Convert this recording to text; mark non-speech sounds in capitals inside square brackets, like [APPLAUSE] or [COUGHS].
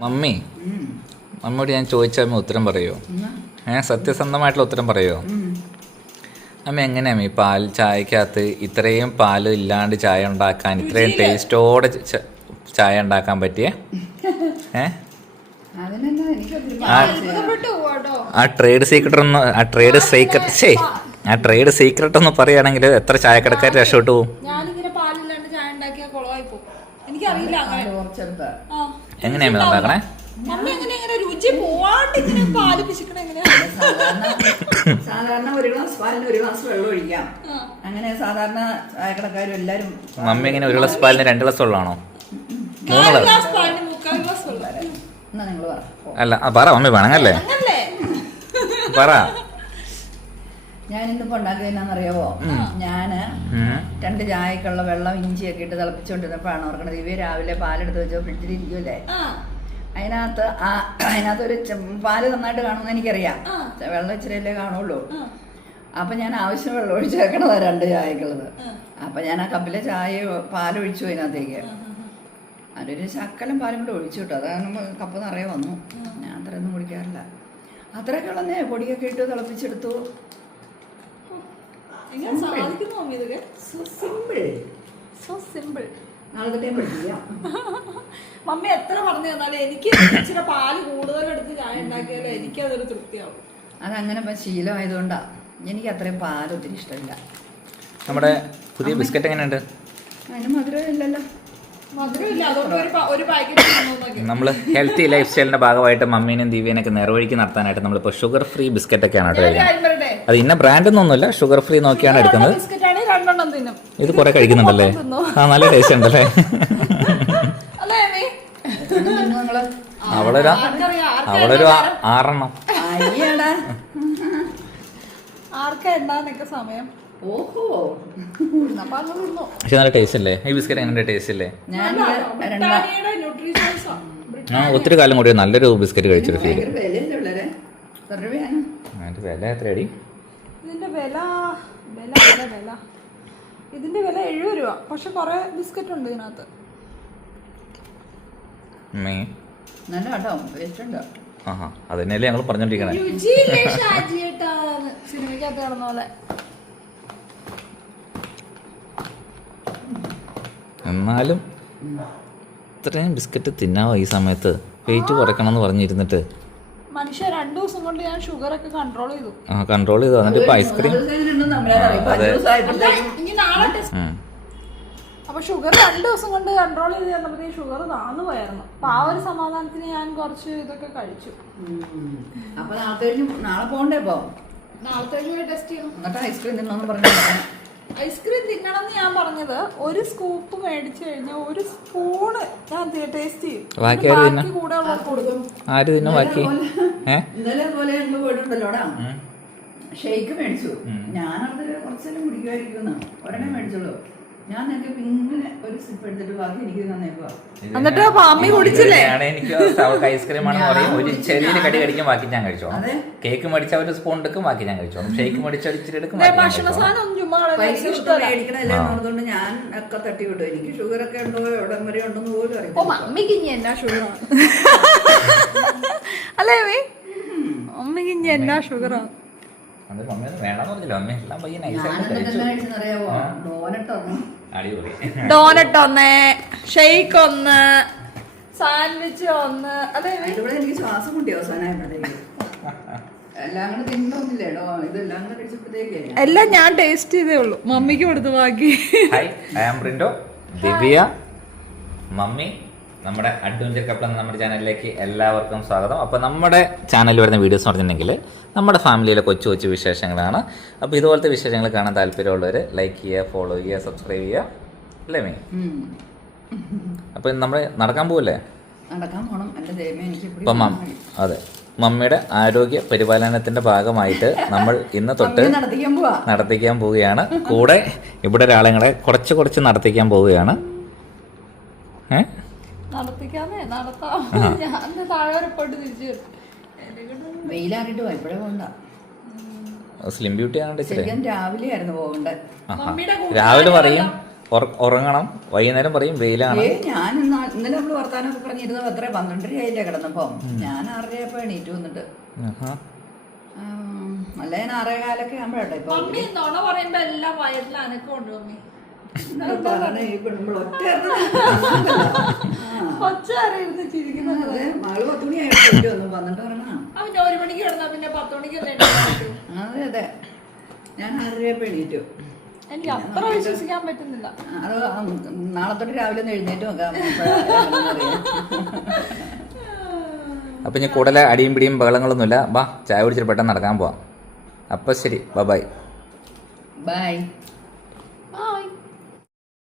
Mummy മമ്മിയോട് ഞാൻ ചോദിച്ചാൽ അമ്മ ഉത്തരം പറയുമോ ഏ സത്യസന്ധമായിട്ടുള്ള ഉത്തരം പറയുമോ അമ്മ എങ്ങനെയാ അമ്മ ഈ പാൽ ചായക്കകത്ത് ഇത്രയും പാൽ ഇല്ലാണ്ട് ചായ ഉണ്ടാക്കാൻ ഇത്രയും ടേസ്റ്റോടെ ചായ ഉണ്ടാക്കാൻ പറ്റിയേ? ഏ? അതിനെന്താ എനിക്കൊത്തിരി ആ ട്രേഡ് സീക്രട്ട് ഒന്ന് ആ ട്രേഡ് സീക്രട്ട് ശേ ആ ട്രേഡ് സീക്രട്ട് ഒന്ന് പറയുകയാണെങ്കിൽ എത്ര ചായക്കടക്കാർ രക്ഷപ്പെട്ടു പോകും? എനിക്കറിയില്ല അങ്ങനെ പാൽ കുറച്ചെടുത്ത് ആ. എങ്ങനെയാ അമ്മ ഉണ്ടാക്കണേ മമ്മി എങ്ങനെ ഇങ്ങനെ രുചി പോവാണ്ട് ഇങ്ങനെ പാൽ പിശിക്കണ എങ്ങനെയാ? സാധാരണ സാധാരണ ഒരു ഗ്ലാസ് പാലിന് ഒരു ഗ്ലാസ് വെള്ളം ഒഴിക്കാം. അങ്ങനെ സാധാരണ ചായക്കടക്കാരും എല്ലാരും മമ്മി എങ്ങനെ ഒരു ഗ്ലാസ് പാലിന് രണ്ട് ഗ്ലാസ് വെള്ളമാണോ? മൂന്ന് കാൽ ഗ്ലാസ്. ഗ്ലാസ് പാലിന് മുക്കാൽ ഗ്ലാസ് വെള്ളം. എന്നാ നിങ്ങൾ പറ. അല്ല ആ, പറ മമ്മി വേണങ്ങല്ലേ? അങ്ങല്ലേ പറ. ഞാൻ ഇന്നിപ്പോ ഉണ്ടാക്കിയതെന്നാന്നറിയാവോ ഞാൻ രണ്ട് ചായക്കുള്ള വെള്ളം ഇഞ്ചിയൊക്കെ ഇട്ട് തിളപ്പിച്ചുകൊണ്ടിരുന്നപ്പോഴാണ് ഓർക്കണത്. ഇവ രാവിലെ പാലെടുത്ത് വെച്ചോ ഫ്രിഡ്ജിൽ ഇരിക്കുമല്ലേ ആ. അതിനകത്ത് ആ അതിനകത്ത് ഒരു പാൽ നന്നായിട്ട് കാണുമെന്ന് എനിക്കറിയാം. വെള്ളം ഇച്ചിരിയല്ലേ കാണുള്ളൂ. അപ്പൊ ഞാൻ ആവശ്യം വെള്ളം ഒഴിച്ച് വെക്കണതാ രണ്ട് ചായക്കുള്ളത്. അപ്പൊ ഞാൻ ആ കപ്പിലെ ചായ പാലൊഴിച്ചു അതിനകത്തേക്ക്. അതിലൊരു ശക്കലം പാലും കൂടെ ഒഴിച്ചു കിട്ടും. അതാണ് കപ്പ് നിറയെ വന്നു. ഞാൻ അത്രയൊന്നും കുടിക്കാറില്ല. അത്രയൊക്കെ ഉള്ളതേ പൊടിയൊക്കെ ഇട്ട് തിളപ്പിച്ചെടുത്തു. എങ്ങനെ സാധിക്കുന്നു മമ്മി ഇതൊക്കെ? സിമ്പിൾ സോ സിമ്പിൾ നാളെ തൊട്ടേ പഠിക്കാം [LAUGHS] മമ്മി എത്ര പറഞ്ഞു തന്നാലും എനിക്ക് ഇച്ചിരി പാൽ കൂടുതലെടുത്ത് ഞാൻ ചായ ഉണ്ടാക്കിയാലേ എനിക്ക് അതൊരു തൃപ്തിയാവും. അതങ്ങനെ ഇപ്പം ശീലമായതുകൊണ്ടാ എനിക്ക് അത്രയും പാൽ ഒത്തിരി ഇഷ്ടമില്ല. നമ്മുടെ പുതിയ ബിസ്ക്കറ്റ് എങ്ങനെയുണ്ട്? അതിന് മധുരമില്ലല്ലോ നമ്മൾ ഹെൽത്തി ലൈഫ് സ്റ്റൈലിന്റെ ഭാഗമായിട്ട് മമ്മീനും ദിവ്യനൊക്കെ നേർവഴിക്ക് നടത്താനായിട്ട് നമ്മളിപ്പോൾ ഷുഗർ ഫ്രീ ബിസ്ക്കറ്റ് ഒക്കെയാണ് കേട്ടോ അത് ഇന്ന ബ്രാൻഡ് ഒന്നുമില്ല ഷുഗർ ഫ്രീ നോക്കിയാണ് എടുക്കുന്നത്. ഇത് കുറെ കഴിക്കുന്നുണ്ടല്ലേ? [LAUGHS] ആ നല്ല ടേസ്റ്റ് ഉണ്ടല്ലേ? അവളൊരു അവളൊരു ആ- ആറെണ്ണം. പക്ഷെ നല്ല ടേസ്റ്റ് അല്ലേ ഈ ബിസ്ക്കറ്റ് എങ്ങനെ ടേസ്റ്റ് അല്ലേ ബ്രിട്ടാനിയയുടെ ഒത്തിരി കാലം കൂടി നല്ലൊരു ബിസ്ക്കറ്റ് കഴിച്ചൊരു ഫീൽ അതിന്റെ വില എത്രയടി? ഇതിന്റെ വില വില വില വില. ഇതിന്റെ വില എഴുപത് രൂപ. പക്ഷെ കുറെ ബിസ്ക്കറ്റ് ഉണ്ട് ഇതിനകത്ത്. നല്ല കേട്ടോ ടേസ്റ്റ് ഉണ്ട്. ആഹാ അതന്നെയല്ലേ ഞങ്ങൾ പറഞ്ഞോണ്ടിരിക്കണേ. രുചിയില്ലേ ഷാജിയേട്ടാന്ന് സിനിമയ്ക്കകത്ത് കിടന്ന പോലെ. എന്നാലും ഇത്രയും ബിസ്ക്കറ്റ് തിന്നാവോ ഈ സമയത്ത്? വെയിറ്റ് കുറയ്ക്കണം എന്ന് പറഞ്ഞിരുന്നിട്ട്. മനുഷ്യ രണ്ടു ദിവസം കൊണ്ട് ഞാൻ ഷുഗർ ഒക്കെ കൺട്രോൾ ചെയ്തു. ആ കൺട്രോൾ ചെയ്തു. എന്നിട്ട് ഇപ്പൊ ഐസ്ക്രീം ഇനി നാളെ ടെസ്റ്റ് അപ്പൊ ഷുഗർ രണ്ടു ദിവസം കൊണ്ട് കൺട്രോൾ ചെയ്ത് തന്നപ്പോഴത്തേക്ക് ഷുഗർ താന്നു പോയായിരുന്നു. അപ്പൊ ആ ഒരു സമാധാനത്തിന് ഞാൻ കുറച്ച് ഇതൊക്കെ കഴിച്ചു. അപ്പൊ നാളത്തെ കഴിഞ്ഞ്. നാളെ പോകണ്ടേ ഇപ്പൊ? നാളത്തെ ടെസ്റ്റ് ചെയ്യണം. എന്നിട്ട് ഐസ്ക്രീം തിന്നോന്ന് പറഞ്ഞു ഐസ്ക്രീം തിന്നണം എന്ന് ഞാൻ പറഞ്ഞത് ഒരു സ്കൂപ്പ് മേടിച്ചു കഴിഞ്ഞാൽ ഒരു സ്പൂണ് ഞാൻ ടേസ്റ്റ് ചെയ്യും. ബാക്കി ആര് തിന്നാ? ബാക്കി കൂടെ ഉള്ളത് കൊടുക്കും. ആര് തിന്നും ബാക്കി? ഏ? ഇന്നലെ പോലെ ഞങ്ങൾ പോയിട്ടുണ്ടല്ലോടാ ഷെയ്ക്ക് മേടിച്ചു. ഞാനത് കുറച്ചെല്ലാം കുടിക്കുമായിരിക്കുന്നു ഒരെണ്ണം മേടിച്ചോളൂ. ഞാൻ നിനക്ക് ഇങ്ങനെ ഒരു സിപ്പ് എടുത്തിട്ട് ബാക്കി എനിക്ക് എന്നിട്ട് മമ്മി കുടിച്ചില്ലേ? ആണ് എനിക്ക് ഐസ്ക്രീം ആണെന്ന് പറയും. ഒരു ചെറിയ കടി കടിക്കും ബാക്കി ഞാൻ കഴിച്ചോ കേക്ക് മേടിച്ച ഒരു സ്പൂൺ എടുക്കും ബാക്കി ഞാൻ കഴിച്ചോ ഷേക്ക് [LAUGHS] മേടിച്ച ഒരു ഇച്ചിരി എടുക്കും ദേ, ഞാൻ ഒക്കെ തട്ടി വിട്ടു. എനിക്ക് ഷുഗർ ഒക്കെ ഉണ്ടോ എവിടം വരെ ഉണ്ടെന്ന് പോലും ഓ അറിയില്ല മമ്മിക്ക് ഇനി എന്നാ ഷുഗറാണ് [LAUGHS] അല്ലേ അമ്മയ്ക്ക് ഇനി എന്നാ ഷുഗറാണ് അത് മമ്മി ഒന്നും വേണമെന്ന് പറഞ്ഞില്ല. മമ്മി എല്ലാം പയ്യെ നൈസായിട്ട് കഴിച്ചു. അടിപൊളി. ഡോനറ്റ് ഒന്ന് ഷെയ്ക്ക് ഒന്ന് സാൻഡ്വിച്ച് ഒന്ന്. കൂടെ എനിക്ക് ശ്വാസം മുട്ടി അവസാനമായപ്പോഴത്തേക്ക് എല്ലാം ഞാൻ ടേസ്റ്റ് ചെയ്തേ ഉള്ളൂ. മമ്മിക്ക് കൊടുത്തു ബാക്കി. ദിവ്യ മമ്മി നമ്മുടെ അഡ്വഞ്ചർ കപ്പിൾ എന്ന നമ്മുടെ ചാനലിലേക്ക് എല്ലാവർക്കും സ്വാഗതം. അപ്പോൾ നമ്മുടെ ചാനലിൽ വരുന്ന വീഡിയോസ് എന്ന് പറഞ്ഞിട്ടുണ്ടെങ്കിൽ നമ്മുടെ ഫാമിലിയിലെ കൊച്ചു കൊച്ചു വിശേഷങ്ങളാണ്. അപ്പോൾ ഇതുപോലത്തെ വിശേഷങ്ങൾ കാണാൻ താല്പര്യമുള്ളവർ ലൈക്ക് ചെയ്യുക ഫോളോ ചെയ്യുക സബ്സ്ക്രൈബ് ചെയ്യുക. അല്ലേ മീ. അപ്പോൾ നമ്മൾ നടക്കാൻ പോവല്ലേ? ഇപ്പിടി അപ്പം മം അതെ. മമ്മിയുടെ ആരോഗ്യ പരിപാലനത്തിന്റെ ഭാഗമായിട്ട് നമ്മൾ ഇന്ന് തൊട്ട് നടത്തിക്കാൻ പോവാ. പോവുകയാണ്. കൂടെ ഇവിടെ ഒരാളെ കുറച്ച് കുറച്ച് നടത്തിക്കാൻ പോവുകയാണ്. ഏ? നടത്തിക്കാന്നേ നടത്താം. ഞാൻ താഴെ റിപ്പോർട്ട് തിരിച്ചു ഇപ്പഴേ പോകണ്ട സ്ലിം ബ്യൂട്ടി ആണ് ശരിക്കും രാവിലെ ആയിരുന്നു പോകണ്ടേ. രാവിലെ പറയും ഉറങ്ങണം. വൈകുന്നേരം പറയും വെയിലാണ്. ഞാൻ ഇന്നാ- ഇന്നലെ നമ്മൾ വർത്താനൊക്കെ പറഞ്ഞിരുന്നത് അത്ര പന്ത്രണ്ടര ആയില്ലേ കിടന്നപ്പം. ഞാൻ ആറരയപ്പോ എണീറ്റ് വന്നിട്ട്. അല്ല ഞാൻ ആറേ കാലൊക്കെ ആകുമ്പോഴട്ടെ ഇപ്പൊ പറയുമ്പോ എല്ലാം വയറ്റിൽ അനക്കമുണ്ട് മമ്മി. [COUGHS] ഒരു മണിക്ക് കിടന്നാ പിന്നെ പത്ത് മണിക്ക് അതെ അതെ. ഞാൻ ആറരയപ്പോ എണീറ്റു. എനിക്ക് അത്ര വിശ്വസിക്കാൻ പറ്റുന്നില്ല. അത് നാളെ തൊട്ട് രാവിലെ ഒന്ന് എഴുന്നേറ്റ് നോക്കാം. [LAUGHS] അപ്പം ഇനി കൂടുതൽ അടിയും പിടിയും ബഹളങ്ങളൊന്നുമില്ല. ബാ ചായ കുടിച്ചിട്ട് പെട്ടെന്ന് നടക്കാൻ പോവാം. അപ്പൊ ശരി ബൈ ബൈ.